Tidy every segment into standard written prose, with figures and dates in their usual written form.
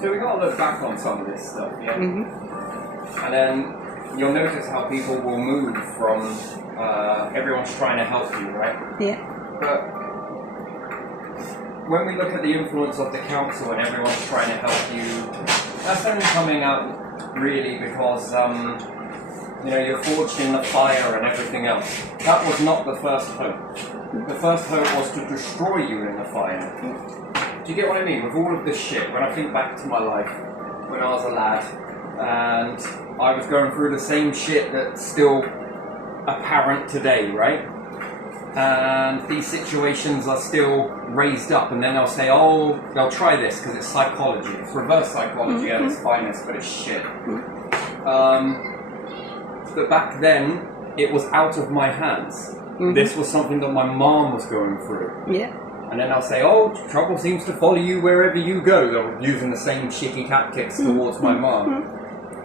So we got to look back on some of this stuff, yeah? Mm-hmm. And then you'll notice how people will move from everyone's trying to help you, right? Yeah. But when we look at the influence of the council and everyone's trying to help you, that's only coming out really because you're forged in the fire and everything else. That was not the first hope. The first hope was to destroy you in the fire. Do you get what I mean? With all of this shit, when I think back to my life when I was a lad and I was going through the same shit that's still apparent today, right? And these situations are still raised up, and then they'll say, oh, they'll try this because it's psychology. It's reverse psychology at its finest, but it's shit. But back then, it was out of my hands. This was something that my mom was going through. Yeah. And then I'll say, oh, trouble seems to follow you wherever you go. They're using the same shitty tactics towards my mom.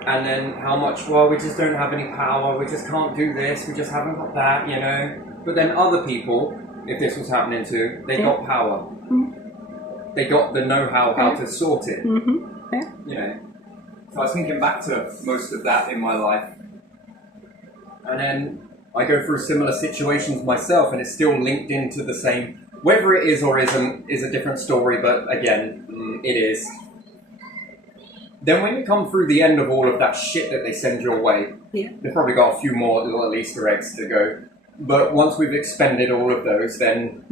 And then how much, well, we just don't have any power, we just can't do this, we just haven't got that, you know. But then other people, if this was happening too, they got power. They got the know-how how to sort it. You know. So I was thinking back to most of that in my life. And then I go through similar situations myself, and it's still linked into the same. Whether it is or isn't is a different story, but again, it is. Then when you come through the end of all of that shit that they send your way, they've probably got a few more little Easter eggs to go. But once we've expended all of those, then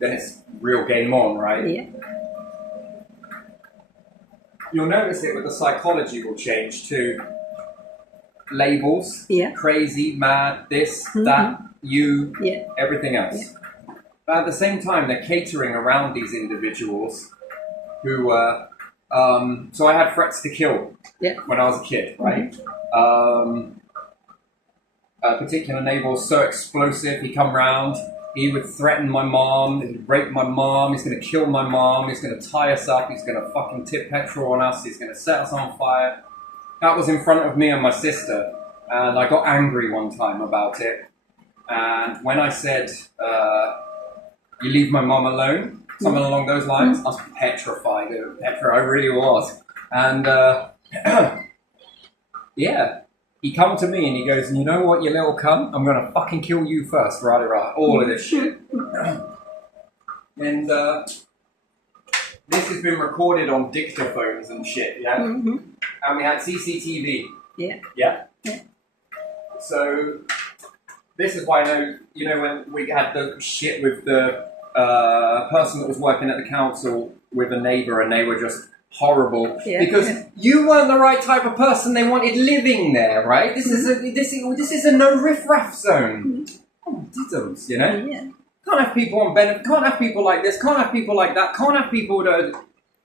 it's real game on, right? Yeah. You'll notice it with the psychology will change too. Labels, crazy, mad, this, that, you, everything else. But at the same time, they're catering around these individuals who so I had threats to kill when I was a kid, right? A particular neighbor was so explosive, he'd come round, he would threaten my mom, he'd rape my mom, he's going to kill my mom, he's going to tie us up, he's going to fucking tip petrol on us, he's going to set us on fire. That was in front of me and my sister, and I got angry one time about it. And when I said, you leave my mom alone, something along those lines, I was petrified. I really was. And he come to me and he goes, you know what, you little cunt? I'm going to fucking kill you first, right? All of this shit. And this has been recorded on dictaphones and shit, yeah? And we had CCTV. Yeah? So this is why I know, when we had the shit with the person that was working at the council with a neighbour, and they were just horrible because you weren't the right type of person they wanted living there, right? This is a no riff-raff zone. Oh, diddums, you know? Can't have people on benefit, can't have people like this, can't have people like that, can't have people that,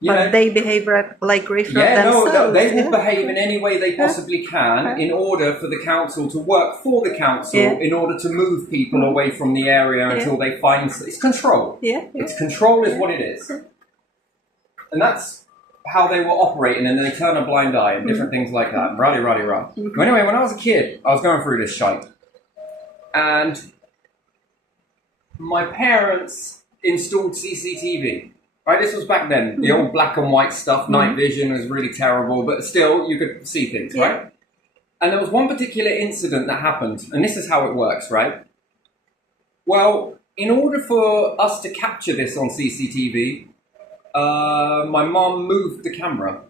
but they behave like riff-raff themselves. No, they will behave in any way they possibly can in order for the council to work for the council, in order to move people away from the area until they find... It's control. It's control is what it is. And that's how they were operating, and then they turn a blind eye and different things like that. Rah. But anyway, when I was a kid, I was going through this shite. And my parents installed CCTV. Right, this was back then. The old black and white stuff, night vision was really terrible, but still, you could see things, right? And there was one particular incident that happened, and this is how it works, right? Well, in order for us to capture this on CCTV, my mom moved the camera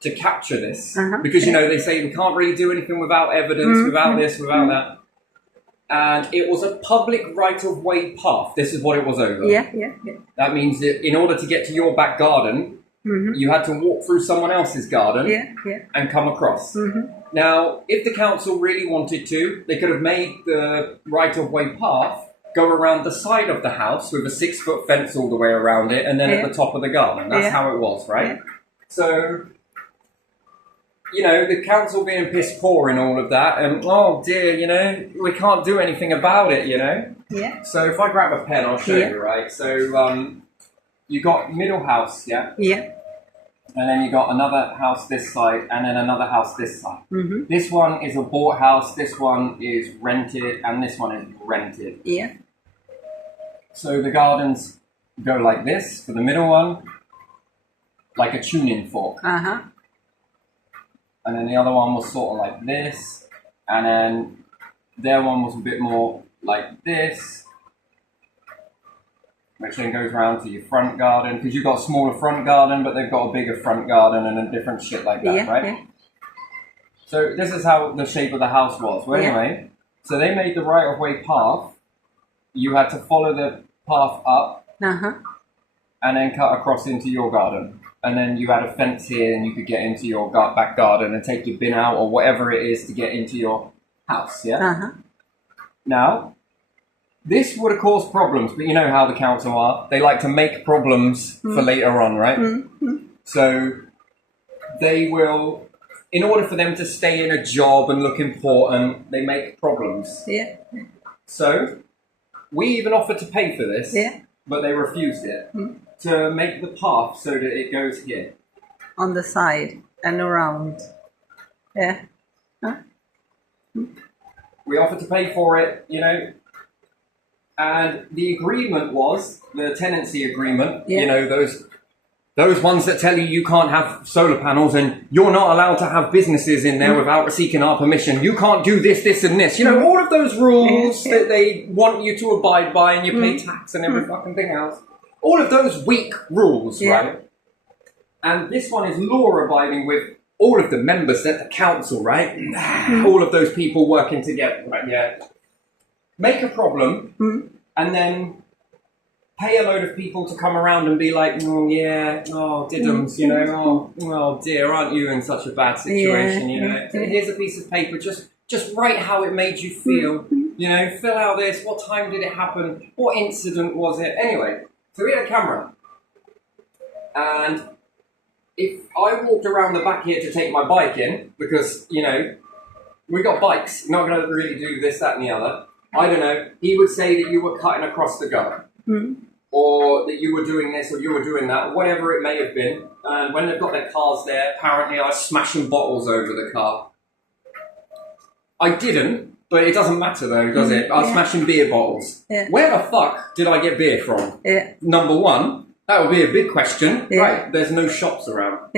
to capture this, because, they say we can't really do anything without evidence, without this, without that. And it was a public right-of-way path. This is what it was over. That means that in order to get to your back garden, you had to walk through someone else's garden and come across. Now, if the council really wanted to, they could have made the right-of-way path go around the side of the house with a 6-foot fence all the way around it, and then at the top of the garden. That's how it was, right? So... the council being piss poor in all of that, and oh dear, we can't do anything about it, So if I grab a pen, I'll show you, right? So you got middle house, and then you got another house this side, and then another house this side. This one is a bought house, this one is rented, and this one is rented. So the gardens go like this for the middle one. like a tuning fork. Uh-huh. And then the other one was sort of like this. And then their one was a bit more like this. Which then goes around to your front garden. Because you've got a smaller front garden, but they've got a bigger front garden and a different shit like that, right? Yeah. So this is how the shape of the house was. Well, anyway, so they made the right-of-way path. You had to follow the path up. Uh-huh. And then cut across into your garden. And then you had a fence here and you could get into your back garden and take your bin out or whatever it is to get into your house, yeah? Uh-huh. Now, this would have caused problems, but you know how the council are. They like to make problems for later on, right? So they will, in order for them to stay in a job and look important, they make problems. Yeah. So we even offered to pay for this, but they refused it. To make the path so that it goes here. On the side and around. Yeah. Huh? We offered to pay for it, you know, and the agreement was, the tenancy agreement, you know, those ones that tell you can't have solar panels and you're not allowed to have businesses in there without seeking our permission. You can't do this, this and this. You know, all of those rules that they want you to abide by and you pay tax and every fucking thing else. All of those weak rules, right? And this one is law-abiding with all of the members at the council, right? All of those people working together, right? Yeah. Make a problem, and then pay a load of people to come around and be like, diddums, you know, oh dear, aren't you in such a bad situation, you know? Here's a piece of paper, just write how it made you feel, you know, fill out this, what time did it happen, what incident was it, anyway. So we had a camera, and if I walked around the back here to take my bike in, because, you know, we got bikes, not going to really do this, that and the other, I don't know, he would say that you were cutting across the gutter, or that you were doing this or you were doing that, whatever it may have been, and when they've got their cars there, apparently I was smashing bottles over the car. I didn't. But it doesn't matter though, does it? I was smashing beer bottles. Where the fuck did I get beer from? Number one, that would be a big question. Right, there's no shops around.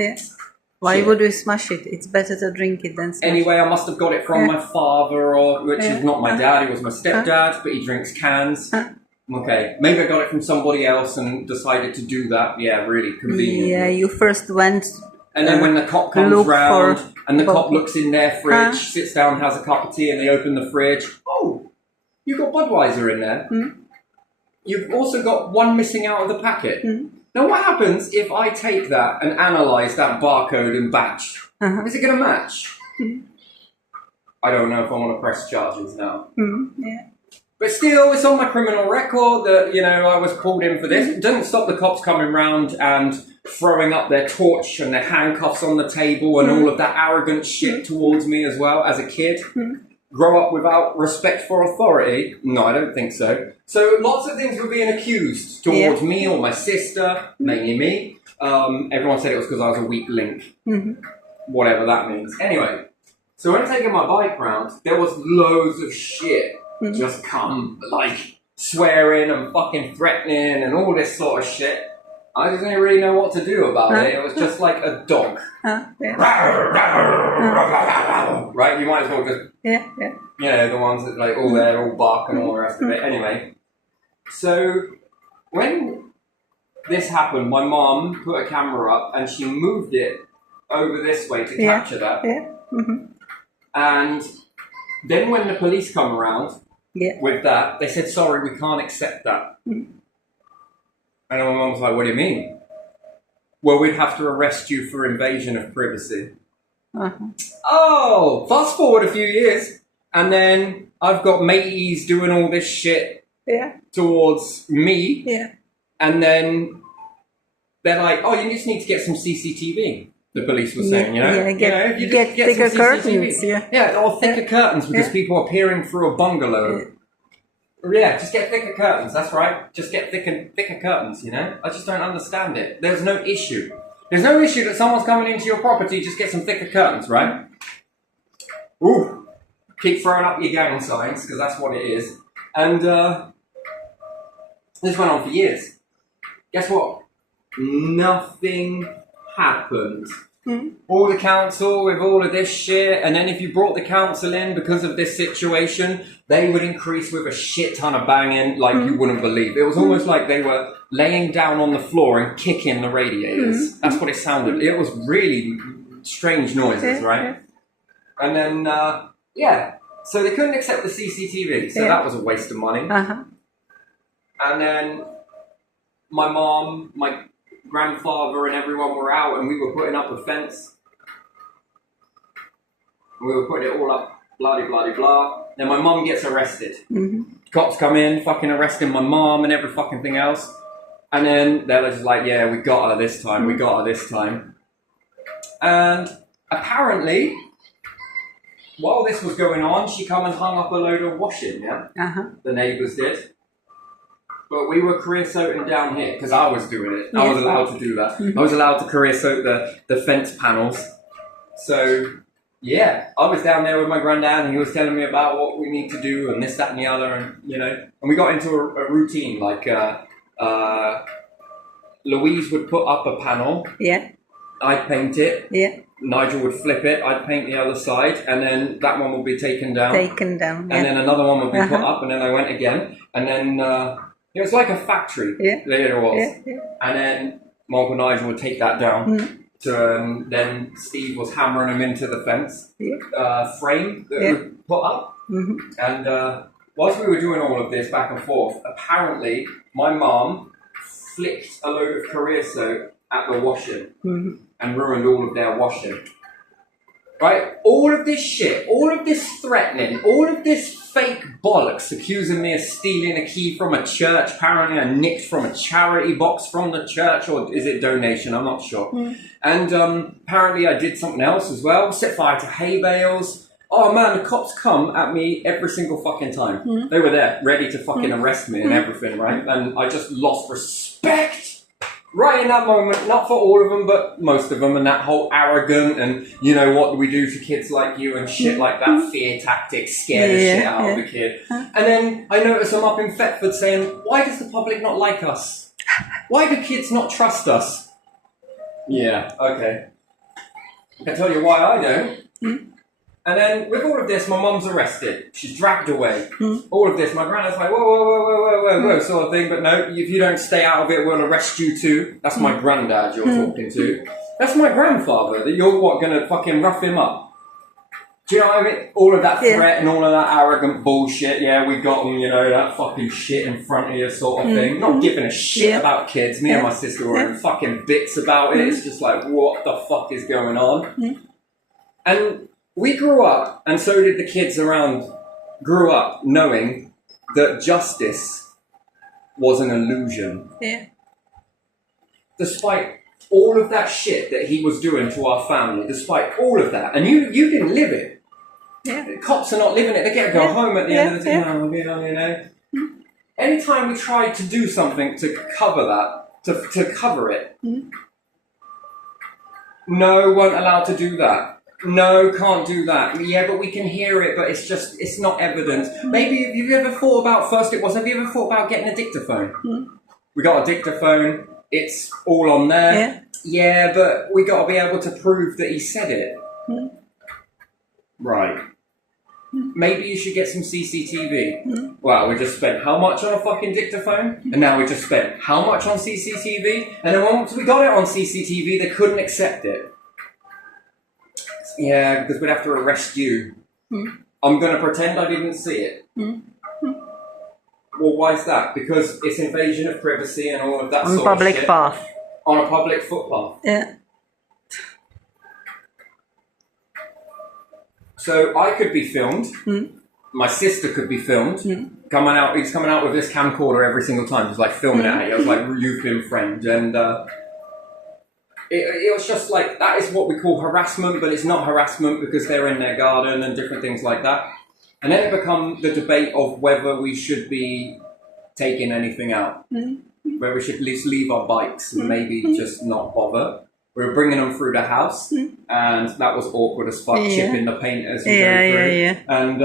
Why would we smash it? It's better to drink it than smash Anyway, I must have got it from my father, or which is not my dad, it was my stepdad, but he drinks cans. Okay, maybe I got it from somebody else and decided to do that. Yeah, really convenient. Yeah, you first went... And then when the cop comes round and the cop looks in their fridge, sits down, has a cup of tea, and they open the fridge. Oh, you've got Budweiser in there. You've also got one missing out of the packet. Now, what happens if I take that and analyse that barcode and batch? Is it going to match? I don't know if I want to press charges now. But still, it's on my criminal record that, you know, I was called in for this. It doesn't stop the cops coming round and throwing up their torch and their handcuffs on the table and all of that arrogant shit towards me as well as a kid. Grow up without respect for authority? No, I don't think so. So lots of things were being accused towards me or my sister, mainly me. Everyone said it was because I was a weak link. Whatever that means. Anyway, so when I'm taking my bike round, there was loads of shit. Just come, like, swearing and fucking threatening and all this sort of shit. I just didn't really know what to do about it. It was just like a dog. Right? You might as well just... You know, the ones that, like, all there, all bark and all the rest of it. Anyway, so when this happened, my mom put a camera up and she moved it over this way to capture that. And then when the police come around... with that, they said, sorry, we can't accept that. And my mum was like, what do you mean? Well, we'd have to arrest you for invasion of privacy. Oh, fast forward a few years, and then I've got mateys doing all this shit towards me, and then they're like, oh, you just need to get some CCTV. The police were saying, you know, get thicker curtains, or thicker curtains because people are peering through a bungalow. Just get thicker curtains. That's right. Just get thicker curtains. You know, I just don't understand it. There's no issue. There's no issue that someone's coming into your property. Just get some thicker curtains, right? Ooh, keep throwing up your gang signs because that's what it is. And this went on for years. Guess what? Nothing happened? All the council with all of this shit, and then if you brought the council in because of this situation, they would increase with a shit ton of banging like you wouldn't believe. It was almost like they were laying down on the floor and kicking the radiators. That's what it sounded. It was really strange noises, right? And then, so they couldn't accept the CCTV, so that was a waste of money. And then my mom, my grandfather and everyone were out, and we were putting up a fence. We were putting it all up, blah, blah, blah, blah. Then my mom gets arrested. Cops come in, fucking arresting my mom and every fucking thing else. And then they're just like, yeah, we got her this time, we got her this time. And apparently, while this was going on, she come and hung up a load of washing, The neighbours did. But we were creosoting down here, because I was doing it. I was allowed to do that. I was allowed to creosote the fence panels. So, yeah, I was down there with my granddad, and he was telling me about what we need to do, and this, that, and the other, and, and we got into a routine, like, Louise would put up a panel. I'd paint it. Nigel would flip it, I'd paint the other side, and then that one would be taken down. And then another one would be put up, and then I went again, and then it was like a factory. There it was. And then my Uncle Nigel would take that down. Then Steve was hammering them into the fence frame that we put up. And whilst we were doing all of this back and forth, apparently my mum flicked a load of creosote at the washing and ruined all of their washing. Right? All of this shit, all of this threatening, all of this fake bollocks accusing me of stealing a key from a church, apparently I nicked from a charity box from the church, or is it donation? I'm not sure. And apparently I did something else as well, set fire to hay bales. Oh man, the cops come at me every single fucking time. They were there, ready to fucking arrest me and everything, right? And I just lost respect. Right in that moment, not for all of them, but most of them, and that whole arrogant and, what do we do to kids like you and shit like that, fear tactics, scare the shit out of the kid. And then I notice I'm up in Thetford saying, why does the public not like us? Why do kids not trust us? Yeah, okay. I can tell you why I don't. And then with all of this, my mum's arrested. She's dragged away. All of this, my granddad's like, whoa, sort of thing. But no, if you don't stay out of it, we'll arrest you too. That's my granddad you're talking to. That's my grandfather that you're, going to fucking rough him up. Do you know what I mean? All of that threat and all of that arrogant bullshit. Yeah, we got them, that fucking shit in front of you sort of thing. Not giving a shit about kids. Me and my sister were in fucking bits about it. It's just like, what the fuck is going on? And we grew up, and so did the kids around, grew up knowing that justice was an illusion. Despite all of that shit that he was doing to our family, despite all of that, and you didn't live it. The cops are not living it. They get to go home at the end of the day. Anytime we tried to do something to cover that, to cover it, no, weren't allowed to do that. No, can't do that. Yeah, but we can hear it, but it's not evidence. Maybe, have you ever thought about, have you ever thought about getting a dictaphone? We got a dictaphone, it's all on there. Yeah, but we got to be able to prove that he said it. Right. Maybe you should get some CCTV. Wow, we just spent how much on a fucking dictaphone? And now we just spent how much on CCTV? And then once we got it on CCTV, they couldn't accept it. Yeah, because we'd have to arrest you. I'm going to pretend I didn't see it. Well, why is that? Because it's invasion of privacy and all of that sort of shit. On public path. On a public footpath. So I could be filmed. My sister could be filmed. He's coming out with this camcorder every single time, just like filming it at you. I was like, you've been framed. And it was just like, that is what we call harassment, but it's not harassment because they're in their garden and different things like that. And then it become the debate of whether we should be taking anything out. Where we should at least leave our bikes and maybe just not bother. We were bringing them through the house, and that was awkward as fuck, chipping the paint as you go through. And,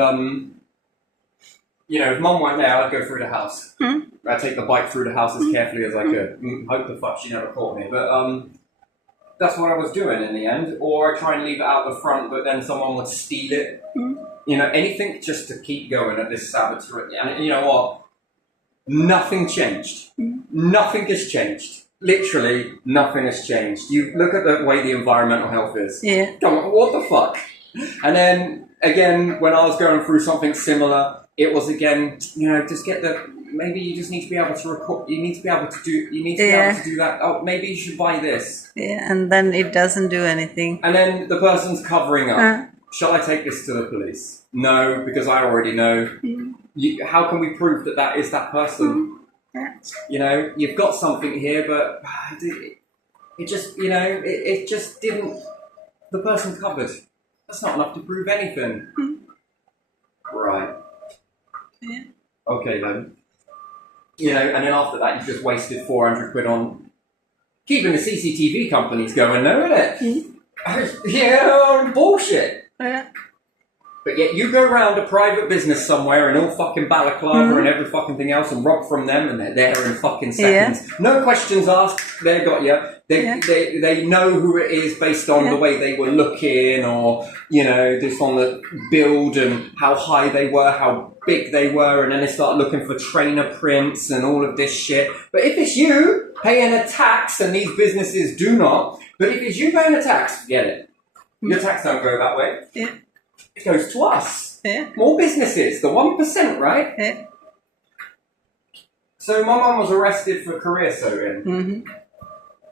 if Mum weren't there, I'd go through the house. I'd take the bike through the house as carefully as I could. Hope the fuck she never caught me. But, that's what I was doing in the end. Or I try and leave it out the front, but then someone would steal it. You know, anything just to keep going at this saboteur. And you know what? Nothing changed. Nothing has changed. Literally, nothing has changed. You look at the way the environmental health is. Yeah. Come on, what the fuck? And then, again, when I was going through something similar, it was again, you know, just get maybe you just need to be able to record, you need to be able to do that. Oh, maybe you should buy this. Yeah, and then it doesn't do anything. And then the person's covering up. Shall I take this to the police? No, because I already know. How can we prove that that is that person? You know, you've got something here, but it just, you know, it just didn't. The person covered. That's not enough to prove anything. Right. Yeah. Okay then. You know, and then after that, you just wasted 400 quid on keeping the CCTV companies going, though, isn't it? Yeah, bullshit. Yeah. But yet you go around a private business somewhere in all fucking balaclava and every fucking thing else and rob from them and they're there in fucking seconds. Yeah. No questions asked. They got you. They know who it is based on the way they were looking or, you know, just on the build and how high they were, how big they were. And then they start looking for trainer prints and all of this shit. But if it's you paying a tax and these businesses do not, but if it's you paying a tax, get it. Your tax don't go that way. Yeah. It goes to us. Yeah. More businesses, the 1%, right? Yeah. So my mum was arrested for career sewing.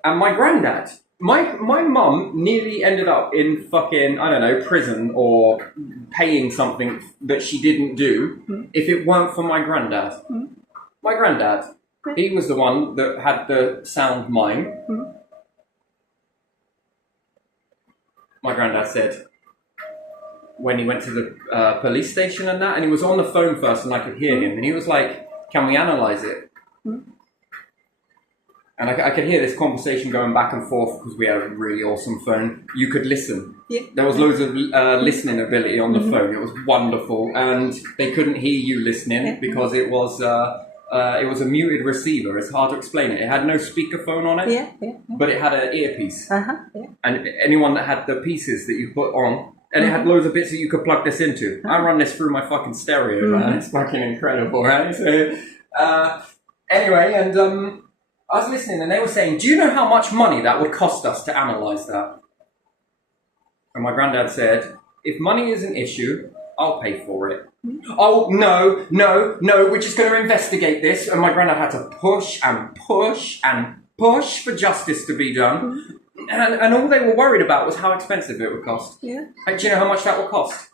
And my granddad, my mum nearly ended up in fucking, I don't know, prison or paying something that she didn't do if it weren't for my granddad. My granddad, he was the one that had the sound mime. My granddad said, when he went to the police station and that, and he was on the phone first and I could hear him, and he was like, can we analyse it? And I could hear this conversation going back and forth because we had a really awesome phone. You could listen. Yeah. There was loads of listening ability on the phone. It was wonderful. And they couldn't hear you listening because it was a muted receiver. It's hard to explain it. It had no speakerphone on it, but it had an earpiece. And anyone that had the pieces that you put on, and it had loads of bits that you could plug this into. I run this through my fucking stereo, man. It's fucking incredible, right? So, anyway, and I was listening and they were saying, do you know how much money that would cost us to analyse that? And my granddad said, if money is an issue, I'll pay for it. Oh, no, we're just going to investigate this. And my granddad had to push and push and push for justice to be done. And all they were worried about was how expensive it would cost. Yeah. And do you know how much that would cost?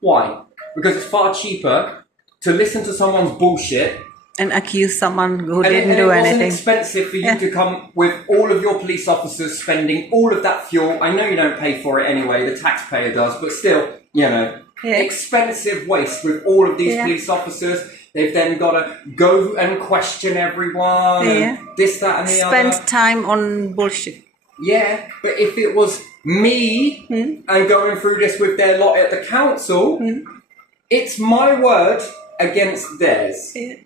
Why? Because it's far cheaper to listen to someone's bullshit and accuse someone who didn't do anything. It wasn't expensive for you to come with all of your police officers spending all of that fuel. I know you don't pay for it anyway, the taxpayer does, but still, you know, expensive waste with all of these police officers. They've then got to go and question everyone and this, that and the other. Spend time on bullshit. Yeah, but if it was me and going through this with their lot at the council, it's my word against theirs. Yeah.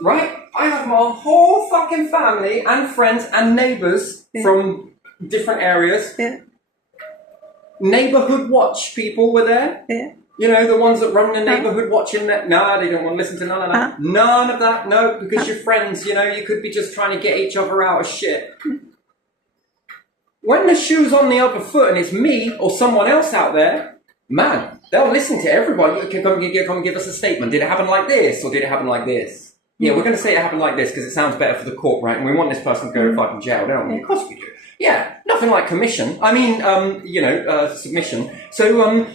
Right? I have my whole fucking family and friends and neighbours from different areas. Yeah. Neighbourhood watch people were there. Yeah. You know, the ones that run the neighbourhood watching that. No, they don't want to listen to none of that. None of that. No, because you're friends, you know, you could be just trying to get each other out of shit. When the shoe's on the other foot and it's me or someone else out there, man, they'll listen to everyone. Come and give us a statement. Did it happen like this or did it happen like this? Yeah, we're going to say it happened like this because it sounds better for the court, right? And we want this person to go to fucking jail, don't we? Of course we do. Yeah, nothing like commission. I mean, submission. So,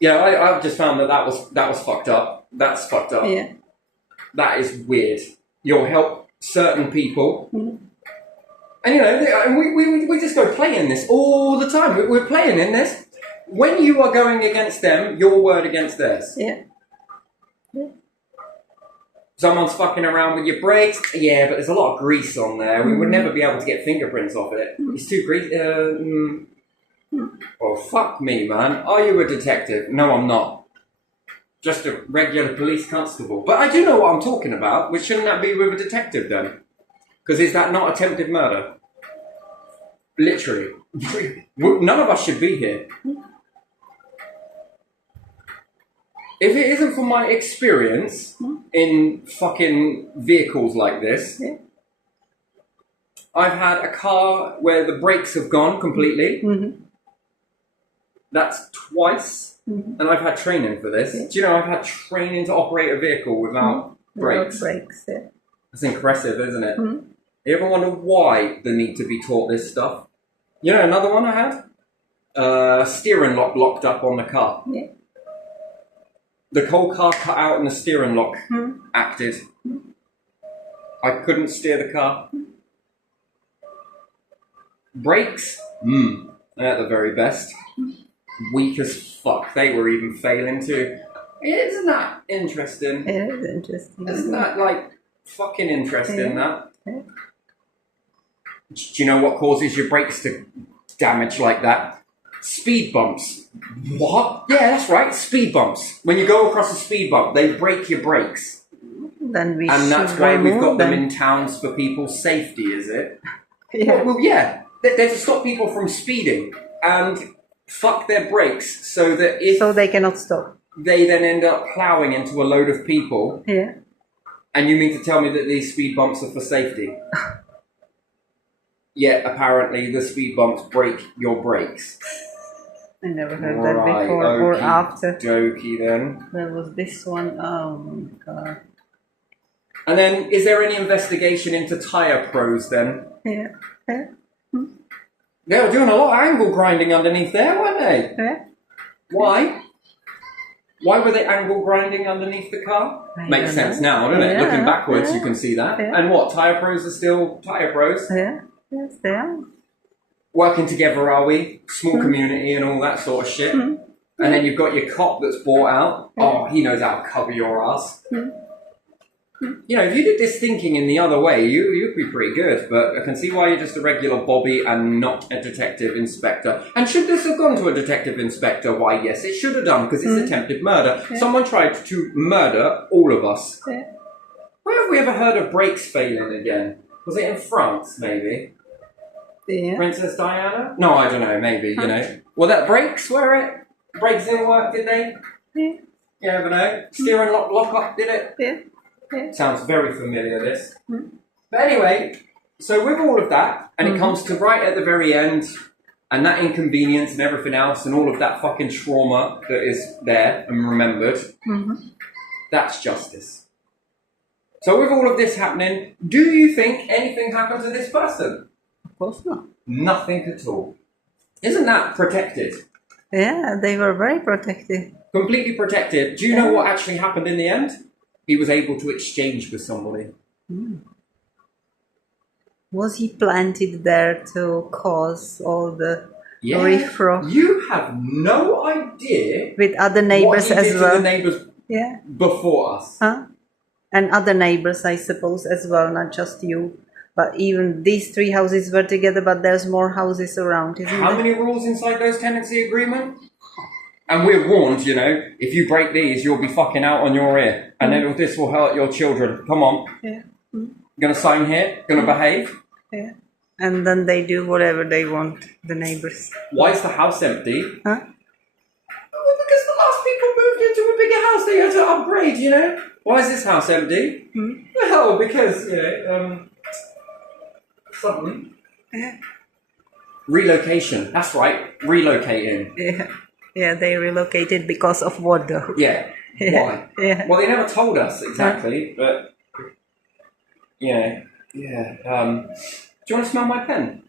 yeah, I just found that was fucked up. That's fucked up. Yeah. That is weird. You'll help certain people. And, you know, and we just go playing this all the time. We're playing in this. When you are going against them, your word against theirs. Yeah. Someone's fucking around with your brakes. Yeah, but there's a lot of grease on there. We would never be able to get fingerprints off it. It's too greasy. Oh, fuck me, man. Are you a detective? No, I'm not. Just a regular police constable. But I do know what I'm talking about. Which shouldn't that be with a detective then? Because is that not attempted murder? Literally. None of us should be here. If it isn't for my experience in fucking vehicles like this, I've had a car where the brakes have gone completely. That's twice. And I've had training for this. Do you know I've had training to operate a vehicle without brakes? That's impressive, isn't it? You ever wonder why the need to be taught this stuff? You know another one I had? Steering lock locked up on the car. The whole car cut out and the steering lock acted. I couldn't steer the car. Brakes? They're the very best. Weak as fuck. They were even failing too. Isn't that interesting? It is interesting. Isn't that like fucking interesting that? Do you know what causes your brakes to damage like that? Speed bumps. What? Yeah, that's right. Speed bumps. When you go across a speed bump, they break your brakes. Then and that's why we've got them in towns for people's safety, is it? Well, yeah. They're to stop people from speeding and fuck their brakes so that if... So they cannot stop. They then end up ploughing into a load of people. And you mean to tell me that these speed bumps are for safety? Yet, apparently, the speed bumps break your brakes. I never heard that before or after. Dokey then. There was this one. Oh my god. And then, is there any investigation into Tyre Pros then? They were doing a lot of angle grinding underneath there, weren't they? Why? Why were they angle grinding underneath the car? Makes sense now, doesn't it? Looking backwards, you can see that. And what? Tyre Pros are still Tyre Pros? Yes, they are. Working together, are we? Small community and all that sort of shit. And then you've got your cop that's bought out. Oh, he knows how to cover your ass. You know, if you did this thinking in the other way, you'd be pretty good. But I can see why you're just a regular Bobby and not a detective inspector. And should this have gone to a detective inspector? Why, yes, it should have done, because it's attempted murder. Someone tried to murder all of us. Where have we ever heard of brakes failing again? Was it in France, maybe? Princess Diana? No, I don't know, maybe, you know. Well, that brakes, were it? Brakes didn't work, did they? You never know. Steering lock up, did it? Sounds very familiar, this. But anyway, so with all of that, and it comes to right at the very end, and that inconvenience and everything else, and all of that fucking trauma that is there and remembered, that's justice. So with all of this happening, do you think anything happened to this person? Of course not. Nothing at all. Isn't that protected? Yeah, they were very protected. Completely protected. Do you know what actually happened in the end? He was able to exchange with somebody. Was he planted there to cause all the riffraff? You have no idea. With other neighbors what he as did well. To the neighbors before us. And other neighbors, I suppose, as well, not just you. But even these 3 houses were together, but there's more houses around, isn't there? How many rules inside those tenancy agreements? And we're warned, you know, if you break these, you'll be fucking out on your ear. And then this will hurt your children. Come on. Gonna sign here? Gonna behave? And then they do whatever they want, the neighbors. Why is the house empty? Well, because the last people moved into a bigger house, they had to upgrade, you know? Why is this house empty? Well, because, you know, something. Relocation. That's right. Relocating. Yeah, they relocated because of what though? Why? Well, they never told us exactly, but do you want to smell my pen?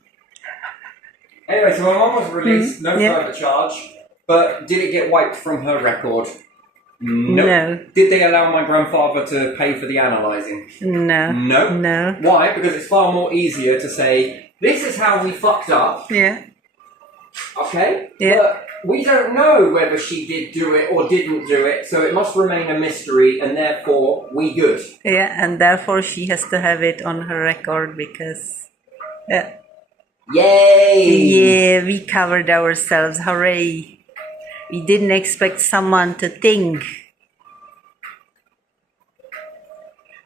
Anyway, so my mum was released, no further charge, but did it get wiped from her record? No. Did they allow my grandfather to pay for the analysing? No. Why? Because it's far more easier to say, this is how we fucked up. Okay? But we don't know whether she did do it or didn't do it, so it must remain a mystery, and therefore, we good. And therefore she has to have it on her record because... Yay! We covered ourselves, hooray! We didn't expect someone to think.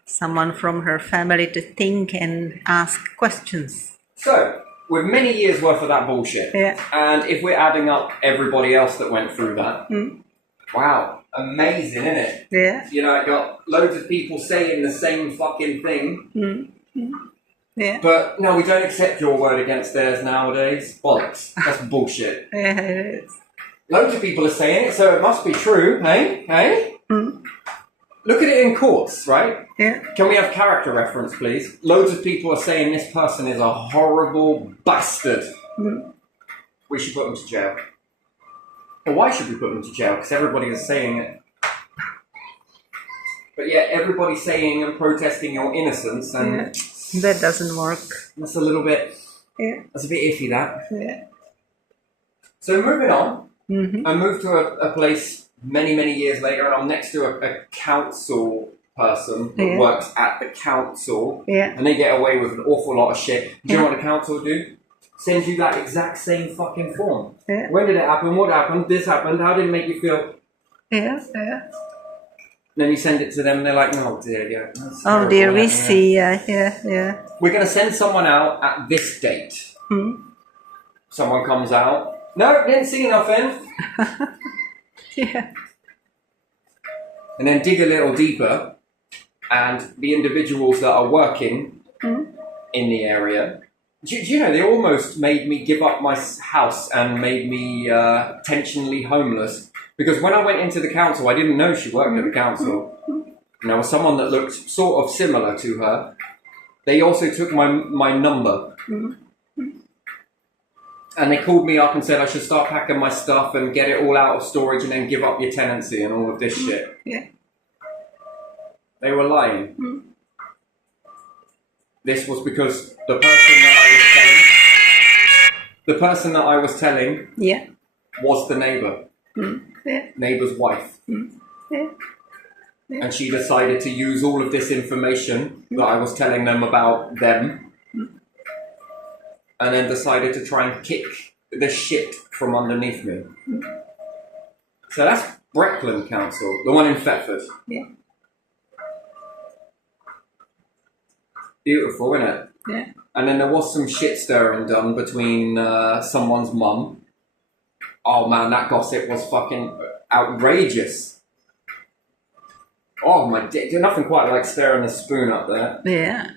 Someone from her family to think and ask questions. So, with many years worth of that bullshit. Yeah. And if we're adding up everybody else that went through that, wow, amazing, isn't it? Yeah. You know, I got loads of people saying the same fucking thing. Yeah. But no, we don't accept your word against theirs nowadays. Bollocks. That's bullshit. Yeah, it is. Loads of people are saying it, so it must be true, hey? Hey? Look at it in courts, right? Yeah. Can we have character reference, please? Loads of people are saying this person is a horrible bastard. We should put them to jail. Well, why should we put them to jail? Because everybody is saying it. But yet everybody's saying and protesting your innocence, and that doesn't work. That's a little bit... Yeah. That's a bit iffy, that. Yeah. So moving on, I moved to a place many, many years later, and I'm next to a council person that works at the council, and they get away with an awful lot of shit. Do you know what the council do? Send you that exact same fucking form. Yeah. When did it happen? What happened? This happened. How did it make you feel? Yeah. Then you send it to them, and they're like, "Oh dear, yeah." Oh dear, we see. Yeah. We're going to send someone out at this date. Someone comes out. No, didn't see nothing. Yeah. And then dig a little deeper, and the individuals that are working in the area, do you know, they almost made me give up my house and made me intentionally homeless, because when I went into the council, I didn't know she worked at the council, and there was someone that looked sort of similar to her. They also took my number. And they called me up and said I should start packing my stuff and get it all out of storage and then give up your tenancy and all of this shit. Yeah. They were lying. This was because the person that I was telling was the neighbour. Neighbour's wife. And she decided to use all of this information that I was telling them about them, and then decided to try and kick the shit from underneath me. So that's Breckland Council, the one in Thetford. Yeah. Beautiful, isn't it? Yeah. And then there was some shit stirring done between someone's mum. Oh man, that gossip was fucking outrageous. Oh my dick, nothing quite like stirring a spoon up there. Yeah.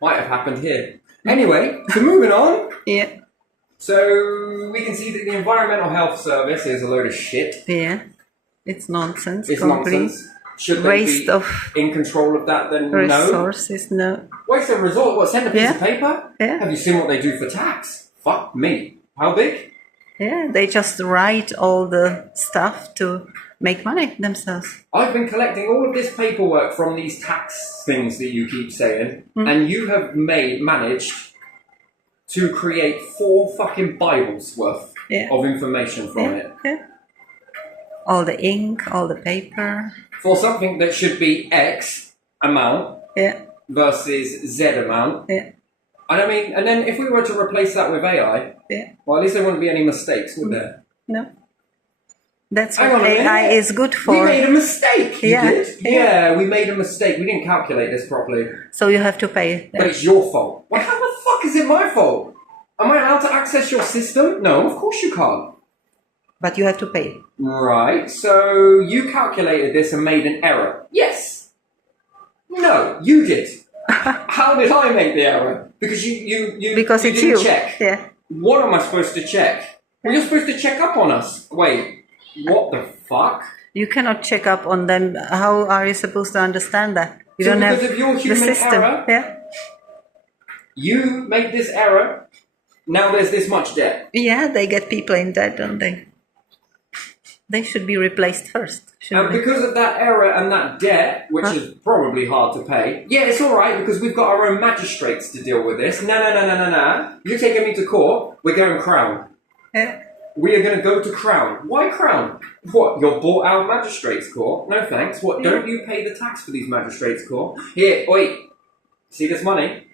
Might have happened here. Anyway, so moving on. Yeah. So we can see that the Environmental Health Service is a load of shit. Yeah. It's nonsense. It's nonsense. Should they be in control of that, then resources, no. Waste of resource? What, send a piece of paper? Yeah. Have you seen what they do for tax? Fuck me. How big? Yeah, they just write all the stuff to make money themselves. I've been collecting all of this paperwork from these tax things that you keep saying, and you have managed to create 4 fucking Bibles worth of information from it. Yeah. All the ink, all the paper. For something that should be X amount versus Z amount. Yeah. And I mean, and then if we were to replace that with AI, well, at least there wouldn't be any mistakes, would there? No. That's what AI is good for. We made a mistake. You did? Yeah, we made a mistake. We didn't calculate this properly. So you have to pay. But it's your fault. Well, how the fuck is it my fault? Am I allowed to access your system? No, of course you can't. But you have to pay. Right, so you calculated this and made an error. Yes. No, you did. How did I make the error? Because you didn't check. Yeah. What am I supposed to check? Well, you're supposed to check up on us. Wait, what the fuck? You cannot check up on them. How are you supposed to understand that? You so don't because have of your human the system. Error, you made this error. Now there's this much debt. Yeah, they get people in debt, don't they? They should be replaced first. And because of that error and that debt, which is probably hard to pay, it's all right because we've got our own magistrates to deal with this. No. You're taking me to court. We're going Crown. Yeah. We are going to go to Crown. Why Crown? What, you're bought out magistrates court? No thanks. What, don't you pay the tax for these magistrates court? Here, wait. See this money?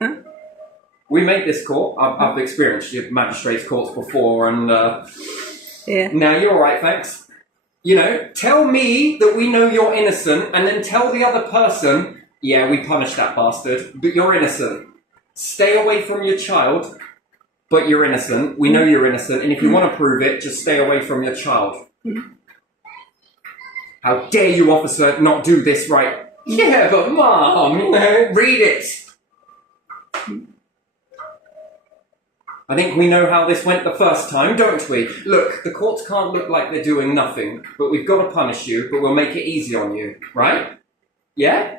We make this court. I've experienced magistrates courts before, and now you're all right, thanks. You know, tell me that we know you're innocent, and then tell the other person, we punished that bastard, but you're innocent. stay away from your child, but you're innocent. We know you're innocent, and if you want to prove it, just stay away from your child. How dare you, officer, not do this right? Yeah, but Mom, read it. I think we know how this went the first time, don't we? Look, the courts can't look like they're doing nothing, but we've got to punish you, but we'll make it easy on you, right? Yeah?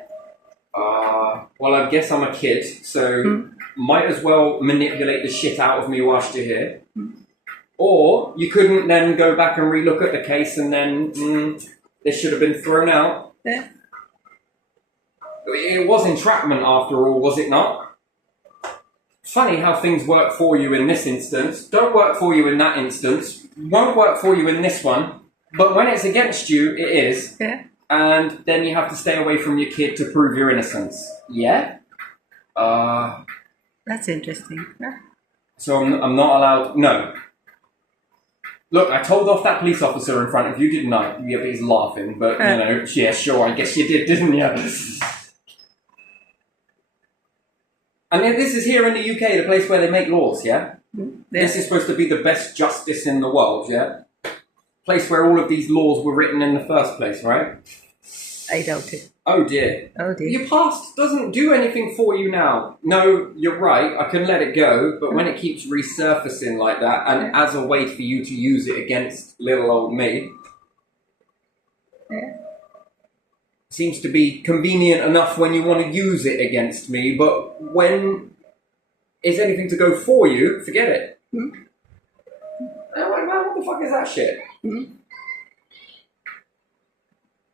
Well, I guess I'm a kid, so might as well manipulate the shit out of me whilst you're here. Or you couldn't then go back and relook at the case and then this should have been thrown out. Yeah. It was entrapment after all, was it not? Funny how things work for you in this instance, don't work for you in that instance, won't work for you in this one, but when it's against you, it is. Yeah. And then you have to stay away from your kid to prove your innocence. Yeah? That's interesting. Yeah. So I'm not allowed... No. Look, I told off that police officer in front of you, didn't I? Yeah, but he's laughing, but, you know, yeah, sure, I guess you did, didn't you? I mean, this is here in the UK, the place where they make laws, yeah? This is supposed to be the best justice in the world, yeah? Place where all of these laws were written in the first place, right? I doubt it. Oh dear. Oh dear. Your past doesn't do anything for you now. No, you're right, I can let it go, but when it keeps resurfacing like that, and as a way for you to use it against little old me, seems to be convenient enough when you want to use it against me, but when it's anything to go for you, forget it. What the fuck is that shit?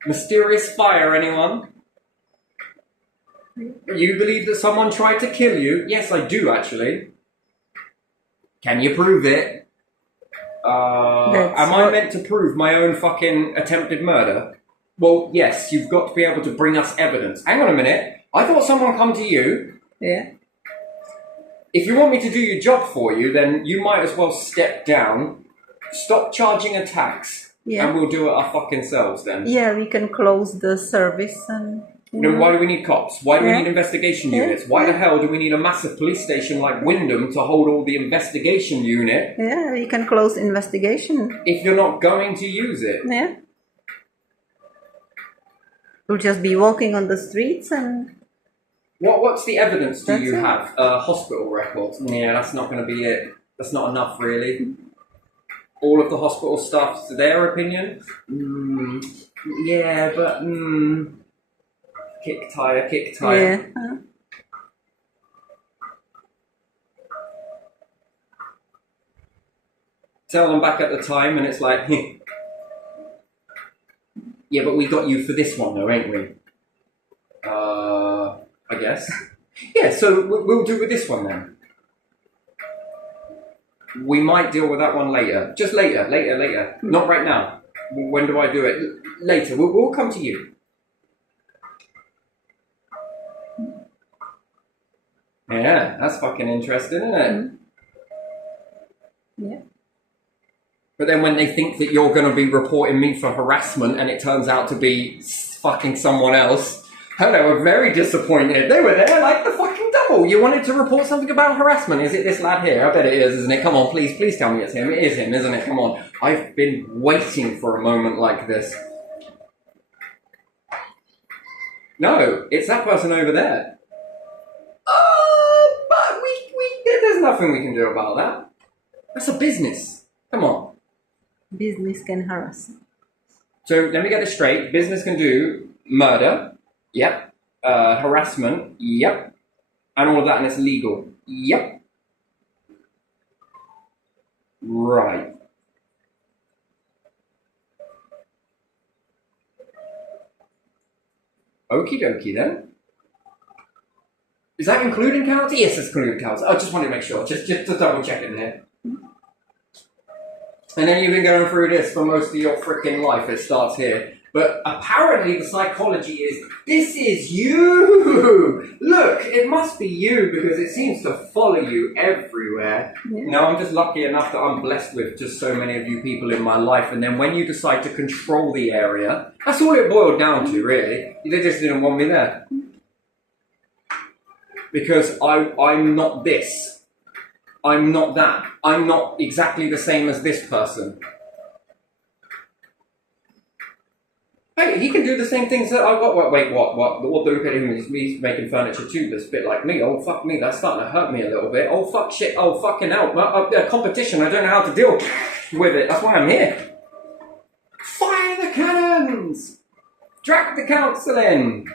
Mysterious fire, anyone? You believe that someone tried to kill you? Yes, I do, actually. Can you prove it? Am I meant to prove my own fucking attempted murder? Well, yes, you've got to be able to bring us evidence. Hang on a minute. I thought someone come to you. Yeah. If you want me to do your job for you, then you might as well step down, stop charging a tax, and we'll do it our fucking selves then. Yeah, we can close the service and... Then why do we need cops? Why do we need investigation units? Why the hell do we need a massive police station like Wyndham to hold all the investigation unit? Yeah, we can close investigation. If you're not going to use it. Yeah. We'll just be walking on the streets and... What's the evidence do you have? Hospital records? Yeah, that's not going to be it. That's not enough, really. All of the hospital staff's their opinion? Yeah, but... Kick tire. Yeah. Tell them back at the time and it's like... Yeah, but we got you for this one though, ain't we? I guess. Yeah, so we'll do with this one then. We might deal with that one later. Just later. Not right now. When do I do it? Later. We'll come to you. Yeah, that's fucking interesting, isn't it? Yeah. But then when they think that you're going to be reporting me for harassment and it turns out to be fucking someone else, they were very disappointed. They were there like the fucking double. You wanted to report something about harassment. Is it this lad here? I bet it is, isn't it? Come on, please tell me it's him. It is him, isn't it? Come on. I've been waiting for a moment like this. No, it's that person over there. But there's nothing we can do about that. That's a business. Come on. Business can harass. So let me get this straight. Business can do murder. Yep. Harassment. Yep. And all of that, and it's legal. Yep. Right. Okie dokie then. Is that including counts? Yes, it's including counts. I just wanted to make sure. Just to double check in here. And then you've been going through this for most of your freaking life. It starts here. But apparently the psychology is, this is you! Look, it must be you because it seems to follow you everywhere. Yeah. No, I'm just lucky enough that I'm blessed with just so many of you people in my life. And then when you decide to control the area, that's all it boiled down to, really. They just didn't want me there. because I'm not this. I'm not that. I'm not exactly the same as this person. Hey, he can do the same things that I've got. Wait, what? Look at him. He's making furniture too that's a bit like me. Oh, fuck me. That's starting to hurt me a little bit. Oh, fuck shit. Oh, fucking hell. Competition. I don't know how to deal with it. That's why I'm here. Fire the cannons! Drag the council in!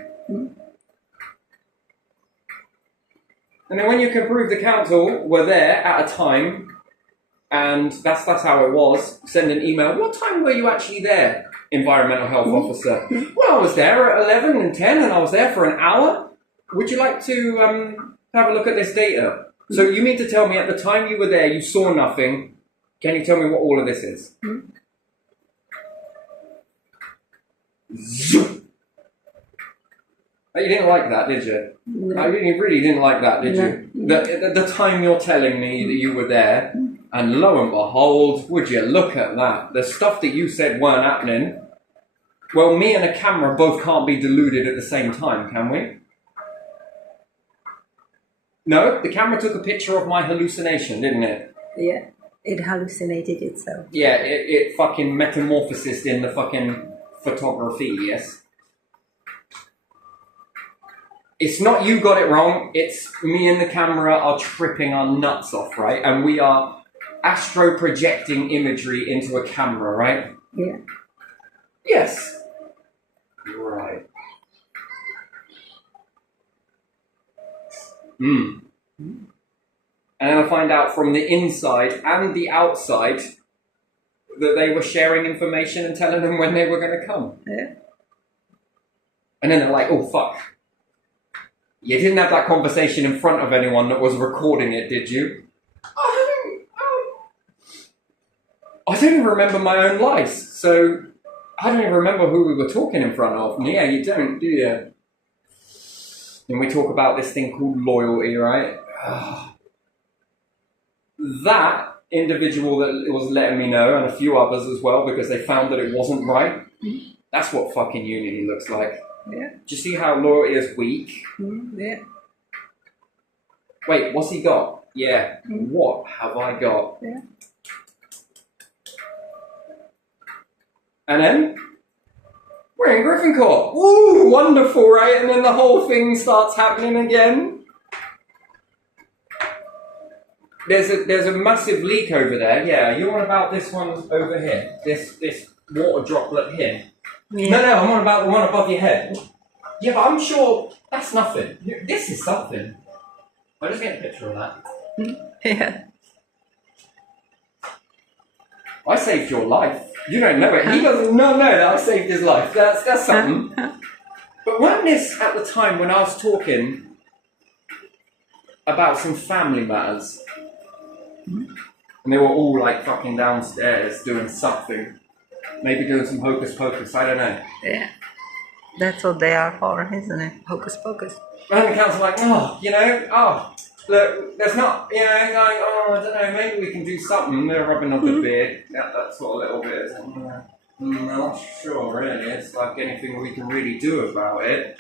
And then when you can prove the council were there at a time, and that's how it was, send an email. What time were you actually there, environmental health officer? Well, I was there at 11 and 10, and I was there for an hour. Would you like to have a look at this data? So you mean to tell me at the time you were there, you saw nothing. Can you tell me what all of this is? Zoom. You didn't like that, did you? No. You really didn't like that, did you? The time you're telling me that you were there, and lo and behold, would you look at that? The stuff that you said weren't happening. Well, me and a camera both can't be deluded at the same time, can we? No, the camera took a picture of my hallucination, didn't it? Yeah, it hallucinated itself. Yeah, it fucking metamorphosed in the fucking photography, yes? It's not you got it wrong, it's me and the camera are tripping our nuts off, right? And we are astro-projecting imagery into a camera, right? Yeah. Yes. Right. And then I find out from the inside and the outside that they were sharing information and telling them when they were going to come. Yeah. And then they're like, oh, fuck. You didn't have that conversation in front of anyone that was recording it, did you? I don't even remember my own life, so I don't even remember who we were talking in front of. Yeah, you don't, do you? And we talk about this thing called loyalty, right? That individual that was letting me know, and a few others as well, because they found that it wasn't right. That's what fucking unity looks like. Yeah. Do you see how loyalty is weak? Yeah. Wait, what's he got? Yeah. What have I got? Yeah. And then we're in Griffin Court. Woo, wonderful, right? And then the whole thing starts happening again. There's a massive leak over there. Yeah, you're on about this one over here. This water droplet here. Yeah. No, I'm on about the one above your head. Yeah, but I'm sure that's nothing. This is something. I'll just get a picture of that. Yeah. I saved your life. You don't know it. He doesn't know that I saved his life. That's something. But wasn't this at the time when I was talking about some family matters? And they were all like fucking downstairs doing something. Maybe doing some hocus pocus, I don't know. Yeah. That's what they are for, isn't it? Hocus pocus. And the council like, look, there's not, going, I don't know, maybe we can do something. They're rubbing up the beard. Yeah, that sort of little bit. I'm not sure, really. It's like anything we can really do about it.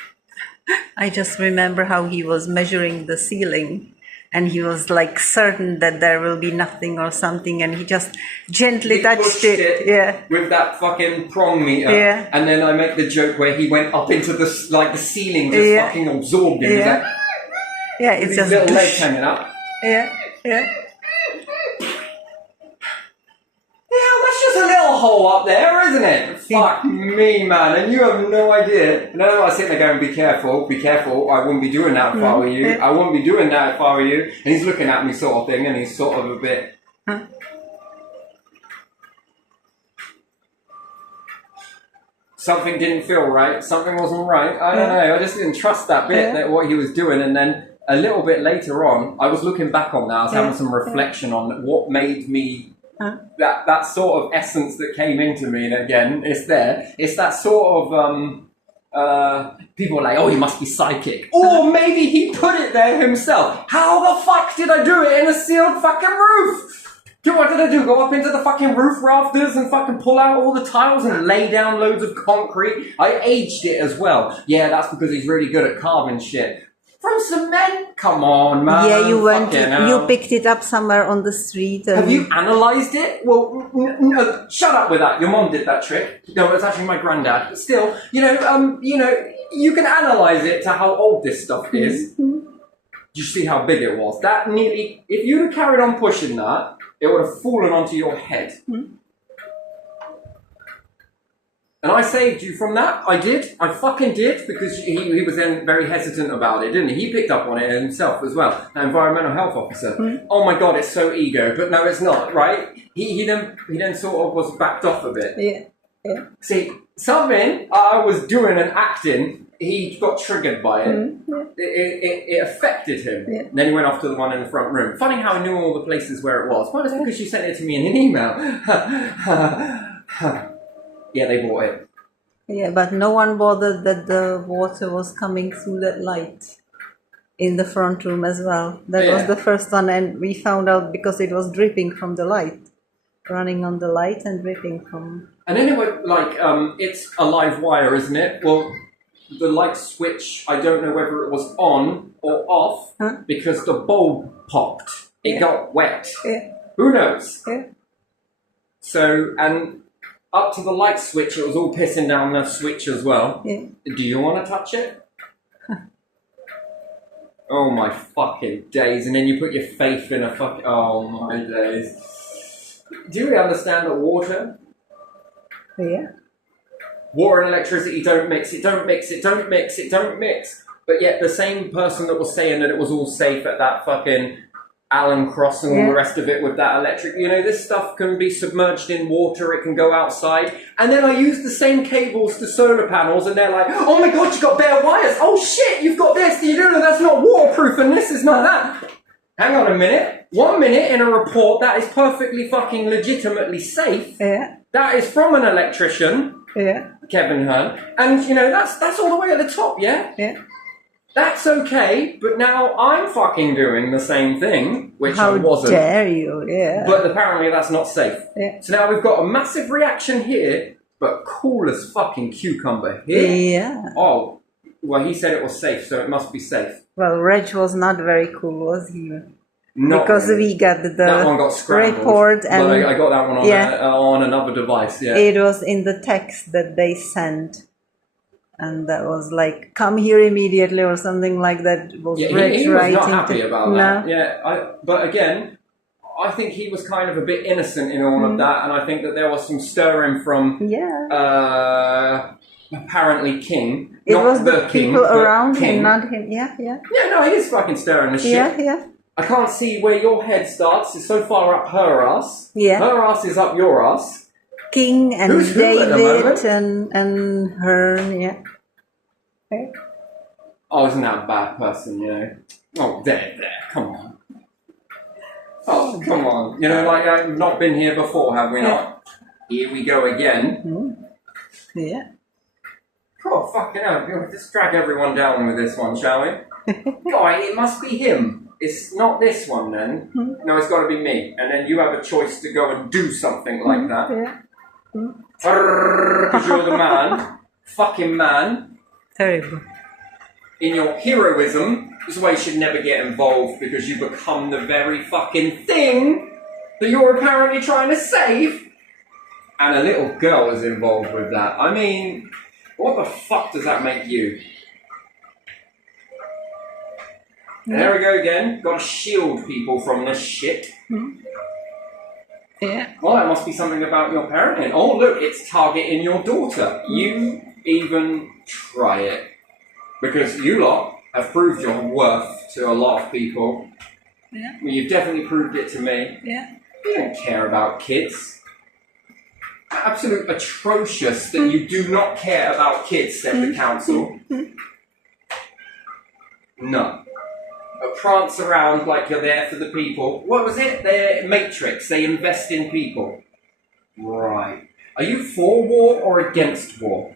I just remember how he was measuring the ceiling. And he was like certain that there will be nothing or something, and he just gently touched it. Yeah. With that fucking prong meter. Yeah. And then I make the joke where he went up into the ceiling, just fucking absorbed him. Yeah. Yeah, it's just little legs hanging up. Yeah. Yeah. Yeah, that's just a little hole up there, isn't it? Fuck me, man, and you have no idea. And I was sitting there going, be careful, I wouldn't be doing that if I were you. I wouldn't be doing that if I were you. And he's looking at me sort of thing, and he's sort of a bit... Something didn't feel right, something wasn't right, I don't know, I just didn't trust that bit, that what he was doing, and then a little bit later on, I was looking back on that, I was having some reflection on what made me... That sort of essence that came into me, and again, it's there. It's that sort of, people are like, oh, he must be psychic. Or maybe he put it there himself. How the fuck did I do it in a sealed fucking roof? What did I do? Go up into the fucking roof rafters and fucking pull out all the tiles and lay down loads of concrete? I aged it as well. Yeah, that's because he's really good at carving shit. From cement? Come on, man. Yeah, you went. Fucking hell. You picked it up somewhere on the street. And Have you analysed it? Well, no, shut up with that. Your mom did that trick. No, it's actually my granddad. But still, you can analyse it to how old this stuff is. You see how big it was. That nearly, if you'd have carried on pushing that, it would have fallen onto your head. And I saved you from that. I did. I fucking did, because he was then very hesitant about it, didn't he? He picked up on it himself as well. An environmental health officer. Oh my God, it's so ego. But no, it's not, right? He then sort of was backed off a bit. Yeah. See, something I was doing and acting, he got triggered by it. It affected him. Yeah. Then he went off to the one in the front room. Funny how I knew all the places where it was. Well, it's because you sent it to me in an email. Yeah, they bought it. Yeah, but no one bothered that the water was coming through that light in the front room as well. That was the first one, and we found out because it was dripping from the light, running on the light and dripping from. And anyway, it's a live wire, isn't it? Well, the light switch, I don't know whether it was on or off because the bulb popped. It got wet. Yeah. Who knows? Yeah. So, and up to the light switch, it was all pissing down the switch as well. Yeah. Do you want to touch it? Oh my fucking days. And then you put your faith in a fucking... Oh my days. Do you understand that water? Yeah. Water and electricity don't mix. It don't mix. It don't mix. It don't mix. But yet the same person that was saying that it was all safe at that fucking Allen Cross and all the rest of it with that electric, this stuff can be submerged in water, it can go outside. And then I use the same cables to solar panels and they're like, oh my God, you got bare wires. Oh shit, you've got this. You don't know that's not waterproof and this is not that. Hang on a minute. 1 minute in a report that is perfectly fucking legitimately safe. Yeah. That is from an electrician. Yeah. Kevin Hearn. And that's all the way at the top, yeah? Yeah. That's okay, but now I'm fucking doing the same thing, which I wasn't. How dare you, yeah. But apparently that's not safe. Yeah. So now we've got a massive reaction here, but cool as fucking cucumber here. Yeah. Oh, well, he said it was safe, so it must be safe. Well, Reg was not very cool, was he? Not because really. We got the that one got scrambled, report, and but I got that one on another device. Yeah, it was in the text that they sent. And that was like, come here immediately or something like that. Was he was not happy about that. No. Yeah, but again, I think he was kind of a bit innocent in all of that. And I think that there was some stirring from apparently King. It not was the King, people around King. him, not him. Yeah. Yeah, no, he is fucking stirring the shit. Yeah. I can't see where your head starts. It's so far up her ass. Yeah. Her ass is up your ass. King and Who's David and her, yeah. Okay. Oh, isn't that a bad person, Oh, there, come on. Oh, come on. I've not been here before, have we not? Here we go again. Yeah. Oh, fucking hell. We'll just drag everyone down with this one, shall we? Guy, it must be him. It's not this one, then. No, it's got to be me. And then you have a choice to go and do something like that. Yeah. Because you're the man. Fucking man. Terrible. In your heroism, this is why you should never get involved, because you become the very fucking thing that you're apparently trying to save. And a little girl is involved with that. I mean, what the fuck does that make you? There we go again. Got to shield people from this shit. Yeah. Well, that must be something about your parenting. Oh, look, it's targeting your daughter. You even try it. Because you lot have proved your worth to a lot of people. Yeah. Well, you've definitely proved it to me. Yeah. You don't care about kids. Absolute atrocious that you do not care about kids, said the council. No. But prance around like you're there for the people. What was it? They're Matrix. They invest in people. Right. Are you for war or against war?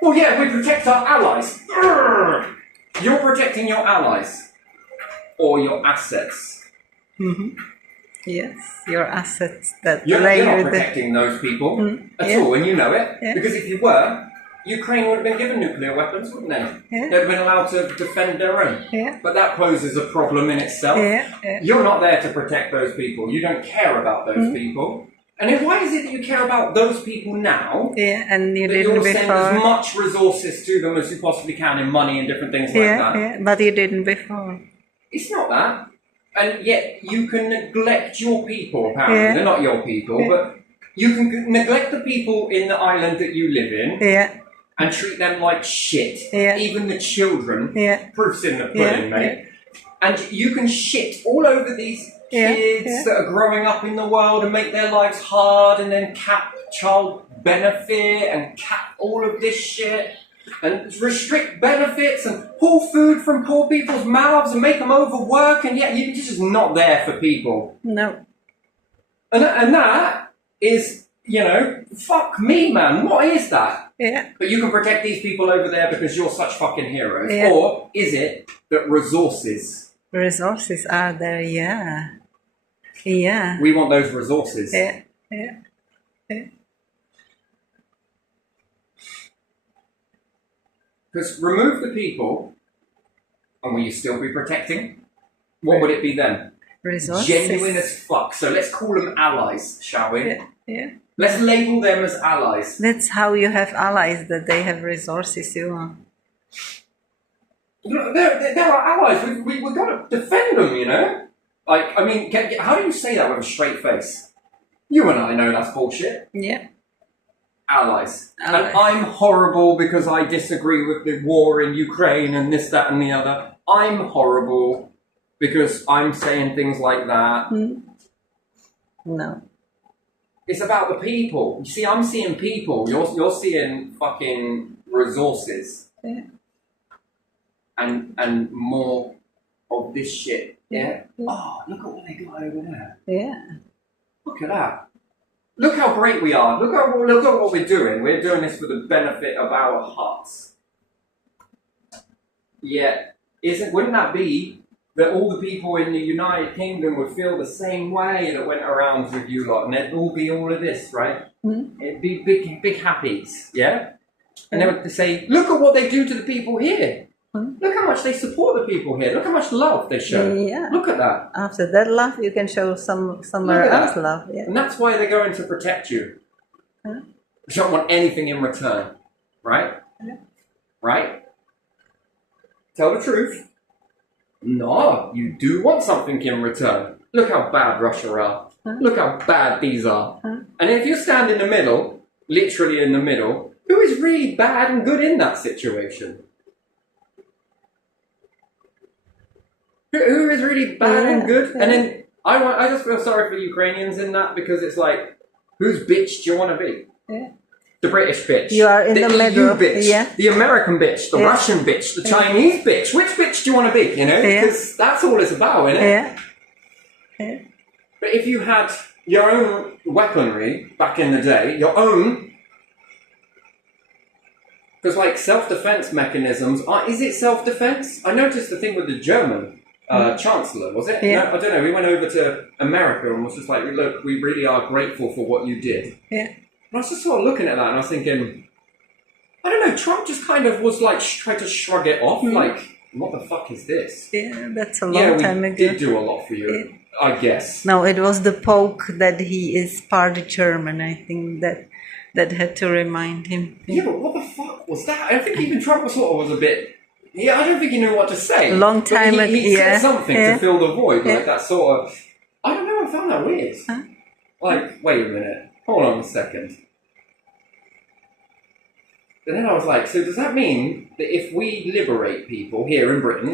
Well, yeah, we protect our allies. Urgh! You're protecting your allies. Or your assets. Yes, your assets that You're lay not with protecting those people at all, and you know it. Yeah. Because if you were, Ukraine would have been given nuclear weapons, wouldn't they? Yeah. They'd have been allowed to defend their own. Yeah. But that poses a problem in itself. Yeah. Yeah. You're not there to protect those people. You don't care about those people. And then why is it that you care about those people now? Yeah, and you that didn't you'll before. send as much resources to them as you possibly can in money and different things like that. Yeah, but you didn't before. It's not that. And yet you can neglect your people, apparently. They're not your people, but you can neglect the people in the island that you live in and treat them like shit. Even the children. Proof's in the pudding, mate. And you can shit all over these kids that are growing up in the world and make their lives hard and then cap child benefit and cap all of this shit and restrict benefits and pull food from poor people's mouths and make them overwork, and yet you're just not there for people. No. And that is, you know, fuck me, man. What is that? Yeah. But you can protect these people over there because you're such fucking heroes. Or is it that resources are there? Yeah. We want those resources. Yeah. Because remove the people, and will you still be protecting? What would it be then? Resources. Genuine as fuck. So let's call them allies, shall we? Yeah. Let's label them as allies. That's how you have allies, that they have resources, you know. They're our allies. We've got to defend them, you know? Like, I mean, how do you say that with a straight face? You and I know that's bullshit. Yeah. Allies. And I'm horrible because I disagree with the war in Ukraine and this, that, and the other. I'm horrible because I'm saying things like that. No. It's about the people. You see, I'm seeing people. You're seeing fucking resources. Yeah. And more of this shit. Yeah? Oh, look at what they got over there. Yeah. Look at that. Look how great we are. Look at what we're doing. We're doing this for the benefit of our huts. Yeah. Wouldn't that be that all the people in the United Kingdom would feel the same way that went around with you lot, and it'd all be all of this, right? It'd be big happies, yeah? And they would say, look at what they do to the people here. Look how much they support the people here. Look how much love they show. Yeah. Look at that. After that love, you can show somewhere else love. Yeah. And that's why they're going to protect you. You don't want anything in return, right? Right? Tell the truth. No, you do want something in return. Look how bad Russia are. Look how bad these are. And if you stand in the middle, literally in the middle, who is really bad and good in that situation? Who is really bad and good? And then I just feel sorry for Ukrainians in that, because it's like, whose bitch do you want to be? The British bitch. You are in the middle. EU bitch. The American bitch. The Russian bitch. The Chinese bitch. Which bitch do you want to be? You know, because that's all it's about, isn't it? But if you had your own weaponry back in the day, your own. Because like self-defense mechanisms, is it self-defense? I noticed the thing with the German chancellor, was it? No, I don't know. We went over to America and was just like, look, we really are grateful for what you did. And I was just sort of looking at that and I was thinking, I don't know, Trump just kind of was like, tried to shrug it off, like, what the fuck is this? Yeah, that's a long time ago. Yeah, we did do a lot for you, I guess. No, it was the Pope that he is part German, I think, that had to remind him. Yeah, but what the fuck was that? I think even Trump was a bit... Yeah, I don't think he knew what to say. A long time ago, he said something to fill the void, like that sort of... I don't know, I found that weird. Like, wait a minute, hold on a second. And then I was like, so does that mean that if we liberate people here in Britain,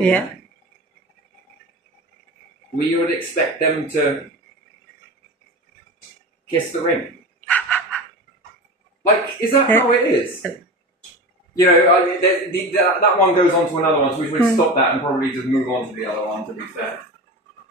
we would expect them to kiss the ring? Like, is that how it is? You know, that one goes on to another one, so we should stop that and probably just move on to the other one, to be fair.